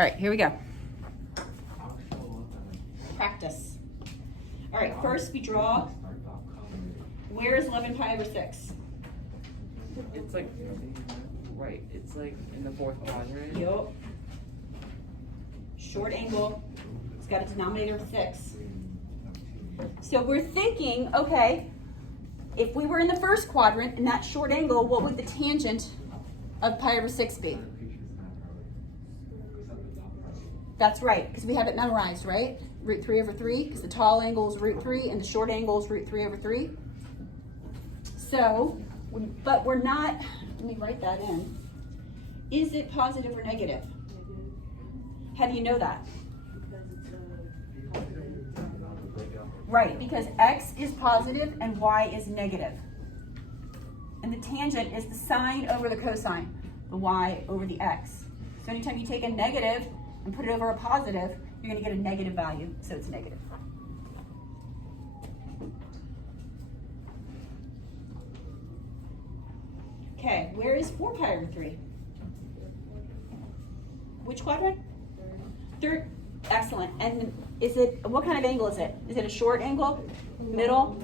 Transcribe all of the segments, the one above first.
All right, here we go. Practice. All right, first we draw. Where is 11 pi over 6? It's like right. It's like in the fourth quadrant. Yup. Short angle. It's got a denominator of 6. So we're thinking, okay, if we were in the first quadrant in that short angle, what would the tangent of pi over 6 be? That's right, because we have it memorized, right? Root 3 over 3, because the tall angle is root 3 and the short angle is root 3 over 3. So, but we're not, let me write that in. Is it positive or negative? How do you know that? Right, because x is positive and y is negative. And the tangent is the sine over the cosine, the y over the x. So anytime you take a negative and put it over a positive, you're going to get a negative value, so it's negative. Okay, where is 4 pi over 3? Which quadrant? Third. Excellent. And is it, what kind of angle is it? Is it a short angle, middle,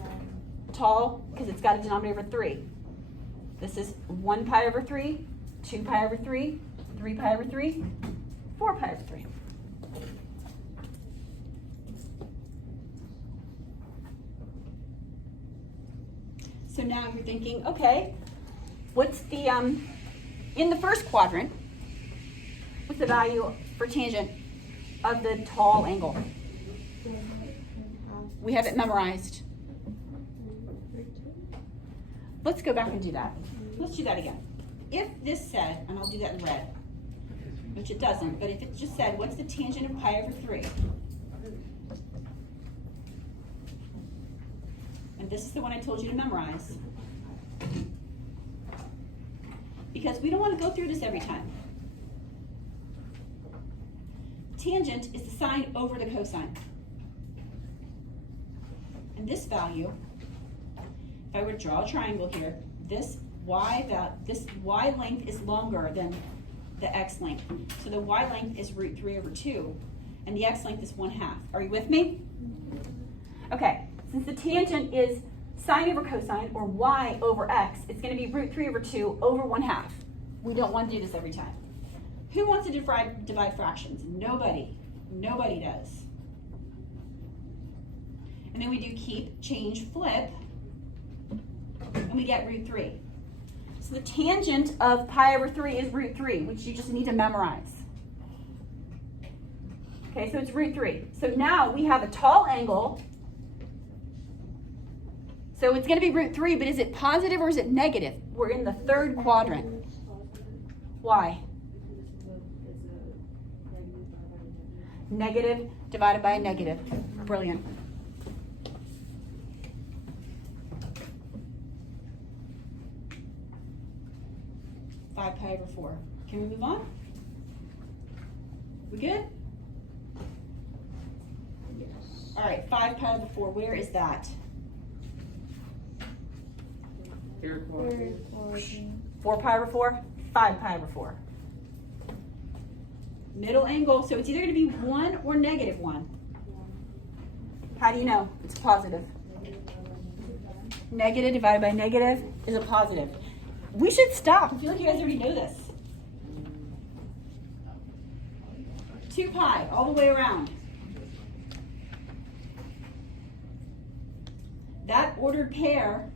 tall? Because it's got a denominator of 3. This is 1 pi over 3, 2 pi over 3, 3 pi over 3, 4 pi over 3. So now you're thinking, okay, what's the, in the first quadrant, what's the value for tangent of the tall angle? We have it memorized. Let's go back and do that. Let's do that again. If this said, and I'll do that in red, which it doesn't, but if it just said, what's the tangent of pi over 3? And this is the one I told you to memorize. Because we don't want to go through this every time. Tangent is the sine over the cosine. And this value, if I were to draw a triangle here, this y length is longer than the x length. So the y length is root 3 over 2, and the x length is 1/2. Are you with me? Okay, since the tangent is sine over cosine, or y over x, it's going to be root 3 over 2 over 1/2. We don't want to do this every time. Who wants to divide fractions? Nobody. Nobody does. And then we do keep, change, flip, and we get root 3. So the tangent of pi over 3 is root 3, which you just need to memorize. Okay, so it's root 3. So now we have a tall angle. So it's going to be root 3, but is it positive or is it negative? We're in the third quadrant. Why? Negative divided by a negative. Brilliant. Pi over 4. Can we move on? We good? Yes. All right, 5 pi over 4. Where is that? Third quadrant. 4 pi over 4, 5 pi over 4. Middle angle, so it's either going to be 1 or negative 1. How do you know it's positive? Negative divided by negative is a positive. We should stop. I feel like you guys already know this. 2 pi all the way around. That ordered pair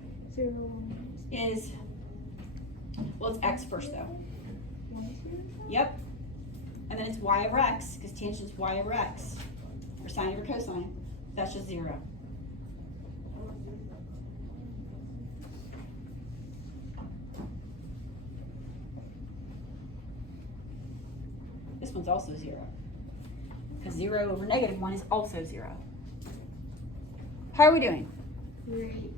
is, well, it's x first though. Yep. And then it's y over x, because tangent is y over x, or sine over cosine. That's just 0. This one's also 0, because 0 over negative 1 is also 0. How are we doing? Great.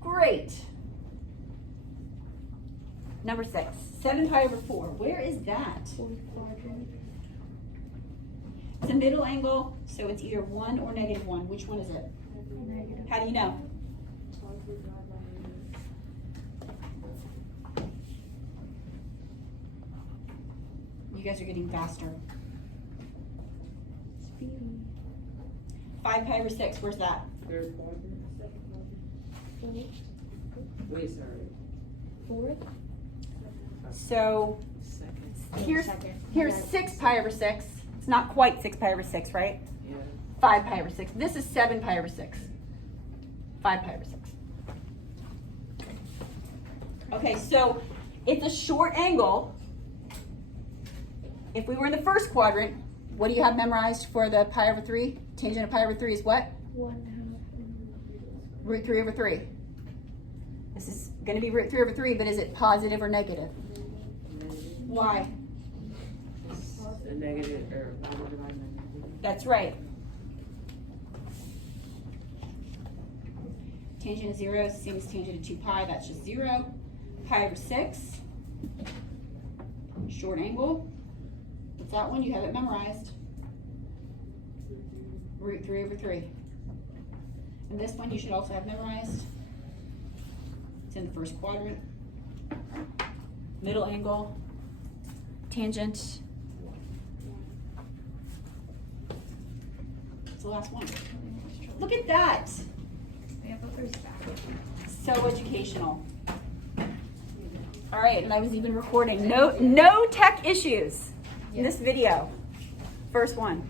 Great. Number 6, 7 pi over 4. Where is that? Fourth quadrant. It's a middle angle, so it's either 1 or negative 1. Which one is it? Negative. How do you know? You guys are getting faster. B. 5 pi over 6, where's that? Third quadrant. Fourth. Wait, sorry. Fourth. So Second. here's 6 pi over 6. It's not quite 6 pi over 6, right? Yeah. 5 pi over 6. This is 7 pi over 6. 5 pi over 6. Okay, so it's a short angle. If we were in the first quadrant, what do you have memorized for the pi over 3? Tangent of pi over 3 is what? 1/2. Root 3 over 3. This is going to be root 3 over 3, but is it positive or negative? Negative. Why? It's a negative, or divided by negative. That's right. Tangent of 0 is the same as tangent of 2 pi. That's just 0. Pi over 6. Short angle. What's that one? You have it memorized. Root 3 over 3. And this one you should also have memorized. It's in the first quadrant. Middle angle. Tangent. It's the last one. Look at that. So educational. All right, and I was even recording. No tech issues in this video. First one.